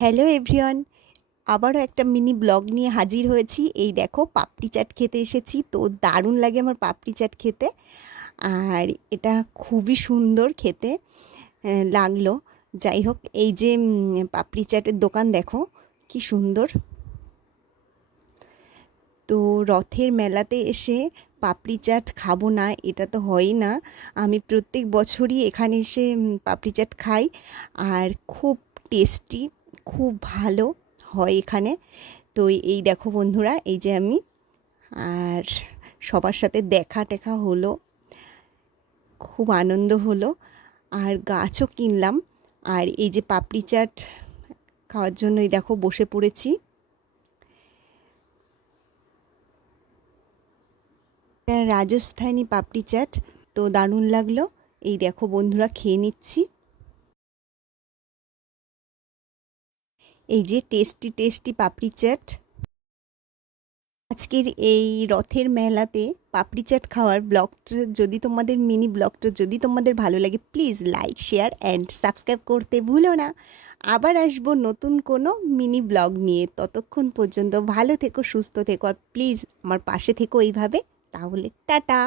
Hello everyone, আবারও একটা mini blog নিয়ে হাজির হয়েছি। এই দেখো পাপড়ি চাট খেতে এসেছি। তো দারুণ লাগে আমার পাপড়ি চাট খেতে, আর এটা খুবই সুন্দর খেতে লাগলো। যাই হোক, এই যে পাপড়ি চাটের দোকান দেখো কি সুন্দর। তো রথের মেলাতে এসে পাপড়ি চাট খাবো না এটা তো হয়ই না। আমি প্রত্যেক বছরই এখানে এসে পাপড়ি চাট খাই, আর খুব টেস্টি, খুব ভালো হয় এখানে। তো এই দেখো বন্ধুরা, এই যে আমি, আর সবার সাথে দেখা টেখা হলো, খুব আনন্দ হলো, আর গাছও কিনলাম। আর এই যে পাপড়ি চাট খাওয়ার জন্য এই দেখো বসে পড়েছি। রাজস্থানি পাপড়ি চাট, তো দারুণ লাগলো। এই দেখো বন্ধুরা, খেয়ে নিচ্ছি। এই যে টেস্টি টেস্টি পাপড়ি চাট। আজকের এই রথের মেলাতে পাপড়ি চাট খাওয়ার ব্লগটা যদি তোমাদের, মিনি ব্লগটা যদি তোমাদের ভালো লাগে, please like, share and subscribe করতে ভুলো না। আবার আসবো নতুন কোনো মিনি ব্লগ নিয়ে। ততক্ষণ পর্যন্ত ভালো থেকো, সুস্থ থেকো, আর প্লিজ আমার পাশে থেকো এইভাবে। তাহলে টাটা।